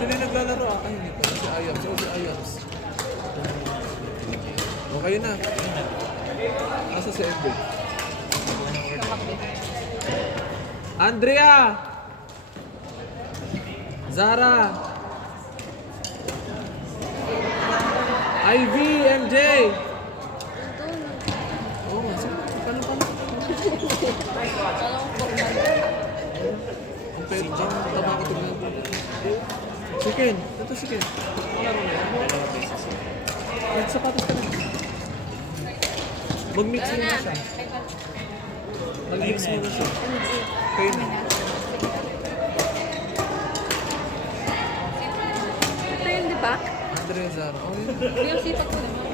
Sino yung naglalaro? Ay, hindi pala. Si Ayams. Si Ayams. Okay na. Asa si Ende? Andrea! Zara! Ivy! MJ! Oo nga, sige. Paano? Ang pera dyan, tama ko tignan. Chicken! Ito chicken. Nagsapatos ka na. Mag-mix mo na siya. Mag-mix mo na siya. Kayo na. Ito yun, di ba? Andrea Zara. Oh, yun. Yung sipat ko naman.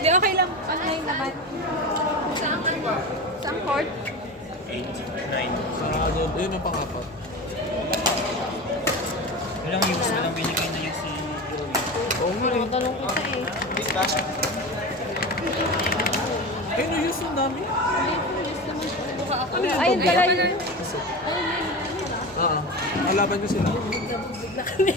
Hindi, okay lang. Ano yung naman? Saan court? 8, 9. Sa ano, yun ang pang-apat. Walang use, walang binigay na yung si Oo nga eh. Tanong kita eh. Ay, no-use ang dami. Ano yan? Ayun pala yun. Alaban nyo sila. Bigla kami.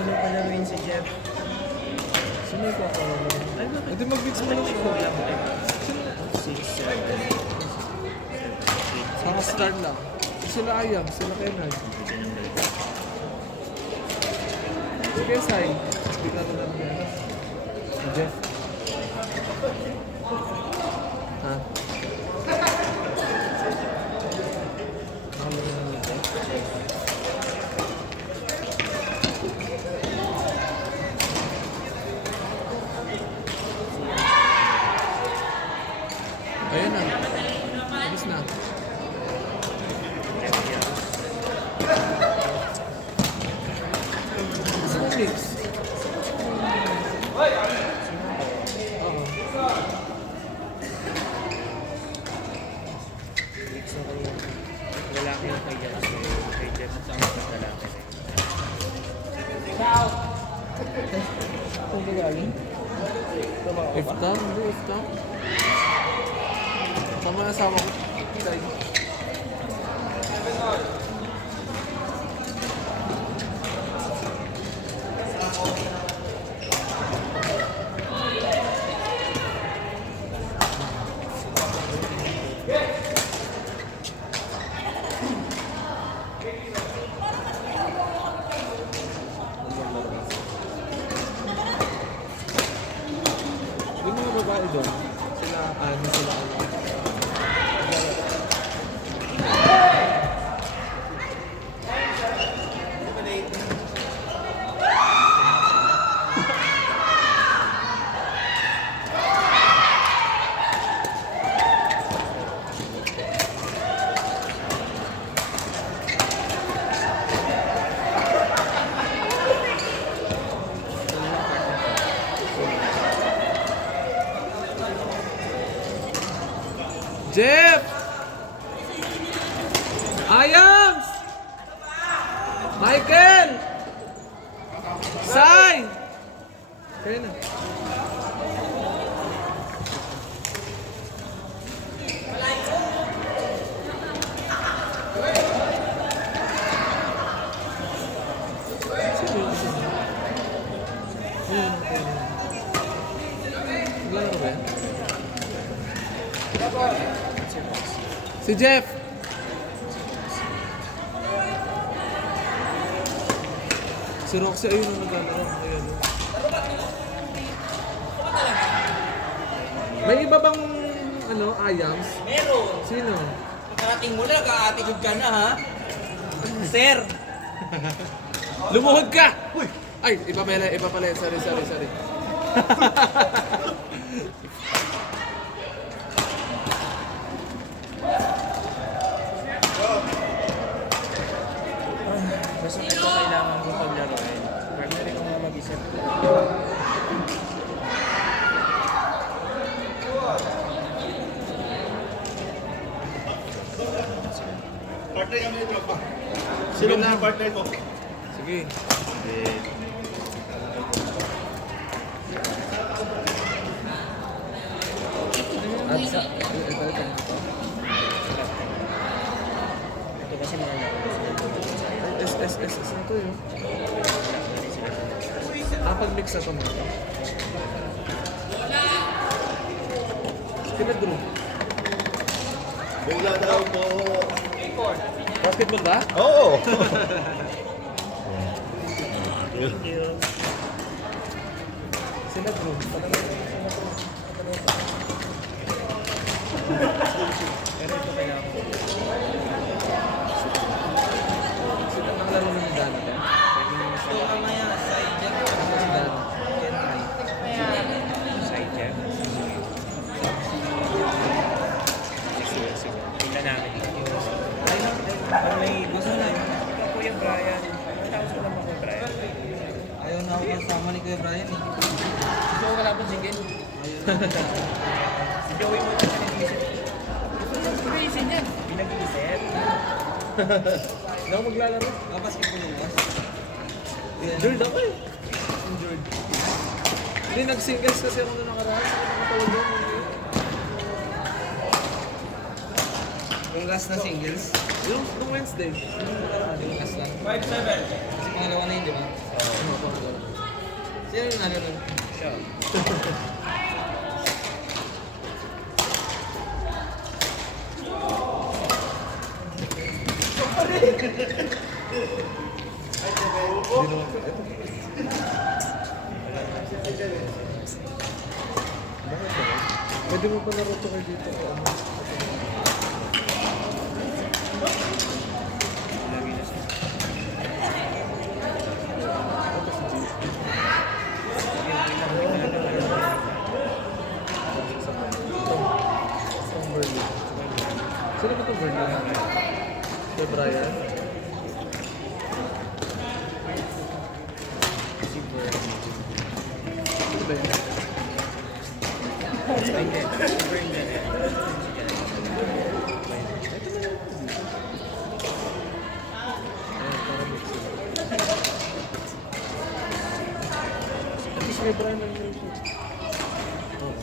Ano pala rin si Jeff? Sino yung kakala mo? Hindi mag-mix mo lang siya. Sino? 6, 7, Saka start lang. Sila Ayam, sila Kenard. Sige, Sai. Hindi ka na lang yan. Si Jeff. Ha? Nakalagay na nito. Ayun na. Tapos na. Sino mix? Oo. mix na kayo. Lalaki yung kay Jeff. Kay Jeff sa mga lalaki. Saan ka galing? Iftar? Hindi, Iftar. Sama na sama ko. Tay. Yung mga babae doon, sila ano, sila ano. Jeff! Ayams! Michael! Sai! Kaya na. Sino yun? Ayun, ayun. Naglalaro ba yan? Si Jeff! Si Roxy, ayun ang naglalaro. Ayun. May iba bang, ano, Ayams? Meron. Sino? Pagkarating mo na, nag-a-attitude ka na, ha? Sir! Lumuhod ka! Uy! Ay, iba pala. Sorry. Basta ito kailangan ko paglaruin. Primary ko nga mag-isip. Partner kami nito pa. Sige Sino lang. ang partner ko? Sige. At sa... Ito. Ito kasi mga laro. S na to yun. Pag-mix na to mo. Pinag-draw. Bigla daw po. Basketball ba? Oo! Thank you. Sinag-draw. Pero ito kailangan ko. Ang laro ng dana to. Ito mamaya, side jack. Ano si dana? Side check. Sige, sige. Tingnan namin. Pag may gusto na. Ikaw Kuya Brian. Tapos ko naman Kuya Brian. Ayaw na ako kasama ni Kuya Brian eh. Gusto ko wala pong sige. Si Joey mo na pinag-iisip. Crazy niyan. Pinag-iisip. Hindi ako maglalaro. Basketball yung boss. Injured ako eh. Injured. Hindi, nag-singles kasi ako nung nakaraan. Hindi nakatawag doon. Yung last na singles. Yung Wednesday. Yung last lang. 5-7. Kasi pangalawa na yun, di ba? Sino yung nalo nun? Siya. Pwede mo pa naruto kayo dito. Lagi na siya. Itong Berlin. Sino ba itong Berlin? Si Brian? Si Brian. Sino ba yun? Ay, hindi. Si Brian. Ayan, para mix sila. At least may Brian lang yun. Oo.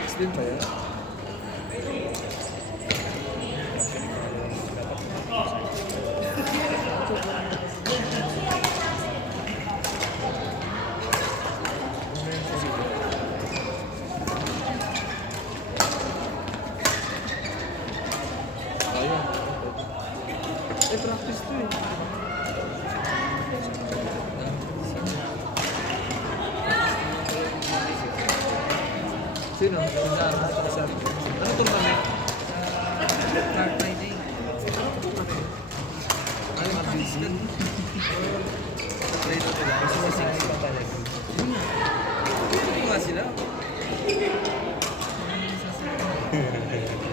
Mix din pa yan? Ayun. Eh, practice to eh. Sino? Sabi. Ano tournament? Start Friday. Ano nga busy? Friday to lang. Kasi masingay pa talaga. Yun nga. Hindi nga sila.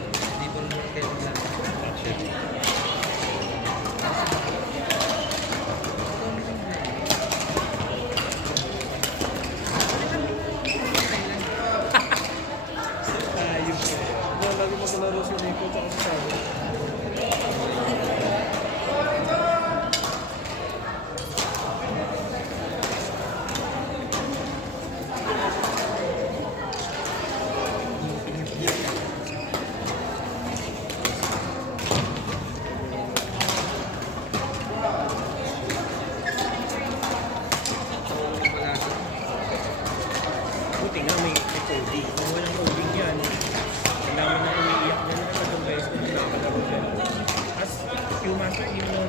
Hindi pa rin kayo lang. Ano, lagi magkalaro si Nico tsaka si Sabi. Buti nga may coding. Kung walang coding yan, kailangan na umiiyak na naman sa guys kung nakakalaro siya. As Q-Master, hindi mo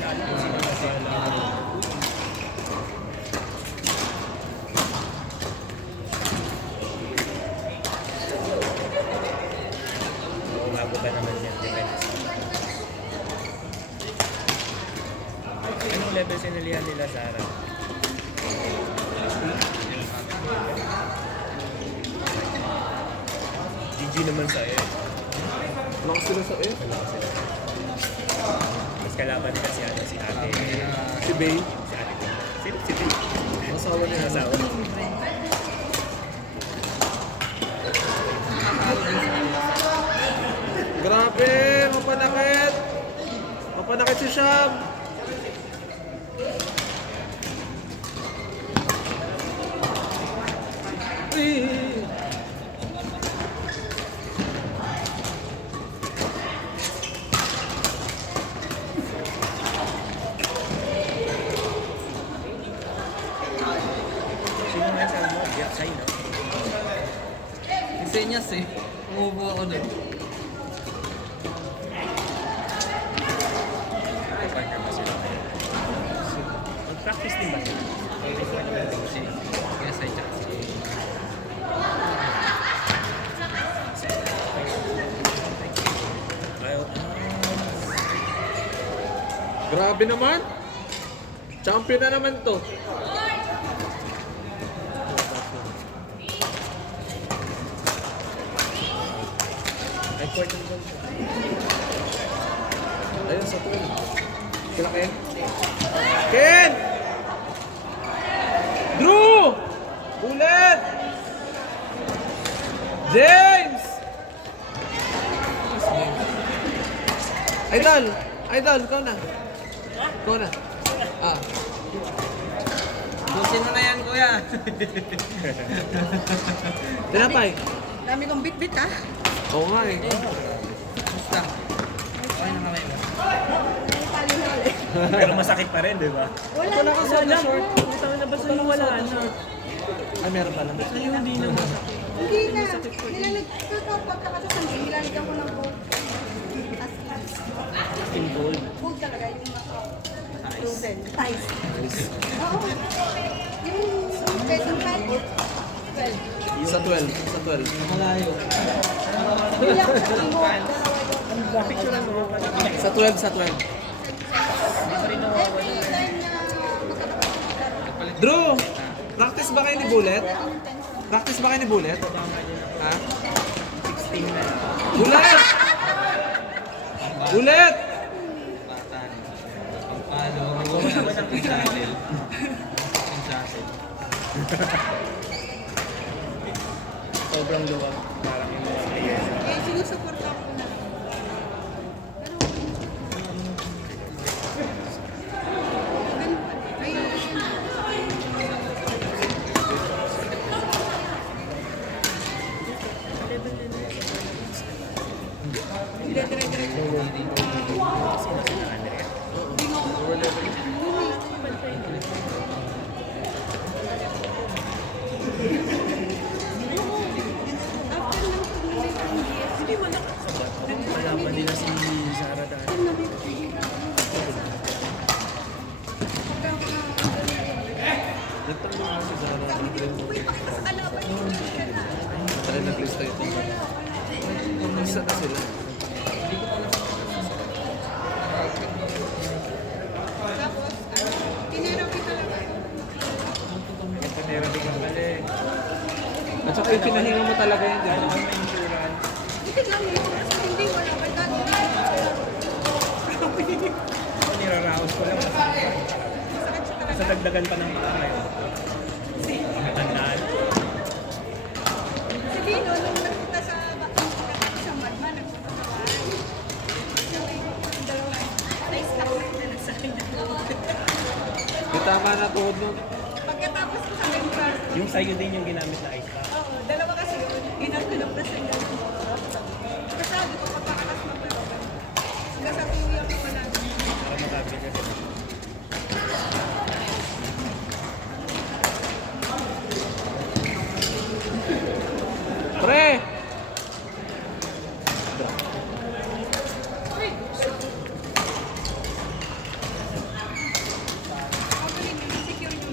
lalo kung sino na siya lang. Umabot ka naman yan, depende. level sinalihan nila Zara. GG naman sa eh. Lakas sila sa eh. Mas kalaban nila si ano, si ate. Si Bay. Si ate ko. Sino? Si Tim? Asawa niya. Asawa. Grabe! Mapanakit! Mapanakit si Sham! Eh. Sino nga sa mo? Get sign, no? Isenyas eh. Umubo ako nun. Partner ba sila? Mag-practice din ba sila? Yes, I check. Ayaw. Grabe naman! Champion na naman to. Ay, quarter goal. Ayun, sa tuwan. Kila Ken? Ken! Drew! Bullet! James! Idol! Idol, ikaw na. Ikaw na. Ah. Busin mo na yan, kuya. Tinapay. Dami kong bit-bit ha. Oo nga eh. Basta. Okay na kami. Pero masakit pa rin, di ba? Wala ka sa short. Nabasa yung wala na. Ay, meron pala. Sa'yo hindi naman. Hindi na. Pagka kasi sandi, nilalagyan ko ng gold. As Team gold. gold talaga yung proven. Nice. Oo. Yung peso pad. Well, Sa 12. Sa 12. Malayo. bigla ko sa imo. Picturean mo. Sa 12, sa 12. Every time na magkakaroon. Drew! Practice ba kayo ni Bullet? Practice ba kayo ni Bullet? Ha? 16 na. Bullet! Bullet! Batan. Palo. Ang channel. Ang channel. Sobrang luwag. Parang yung mga players. Eh, sinusupport ako na. Kalaban nila si Zara dahil. Nagtanong nga si Zara. Tayo nag-lista ito. Isa na sila. Tapos, tinerapi talaga. Nagpa-therapy ka pala eh. At saka ipinahinga mo talaga yun, di ba? Ano may insurance? Hindi lang yun. Kasi hindi wala. May Ako niraraos ko lang. Masakit siya talaga. Sa dagdagan pa ng mga ngayon. Makatandaan. Si Dino, nung nagpunta sa Madma, nagpunta sa bahay. Yung dalawa, nice ka na sa kanya. Di tama na tuhod nun. Pagkatapos ko sa kanya, Yung sa'yo din yung ginamit na ice pack. oo, dalawa kasi yun, ginagulong na sa kanya. Kasi sabi ko, kapakalas magpapagod. Hanggang sa tuya ko wala. Para matabi ka sa Pre! Ako rin, secure yung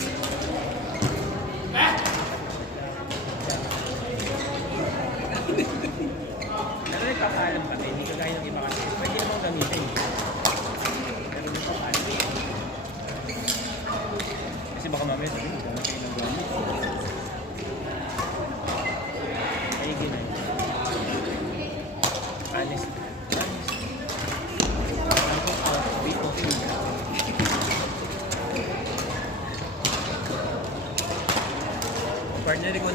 Pero nagpapaalam pa rin. Hindi ka gaya ng iba kasi. Pwede namang gamitin. Pero nagpapaalam.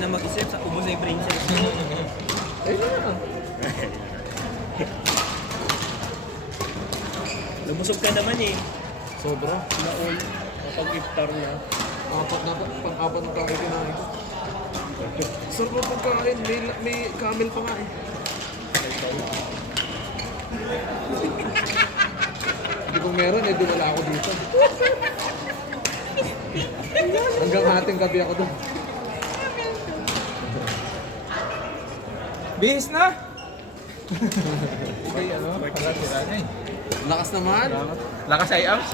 na mag-isip, sa ubos na yung princess. Ayun na. Lumusog ka naman eh. Sobra. Naol. Kapag-iftar na. Pang-apat na kain kinain ko. Sarap na pagkain. May camel pa nga eh. Hindi kung meron eh, wala ako dito. Hanggang hating gabi ako doon. Bihis na! Ay, ano? Wala sila na eh. Lakas naman. Lakas ay abs.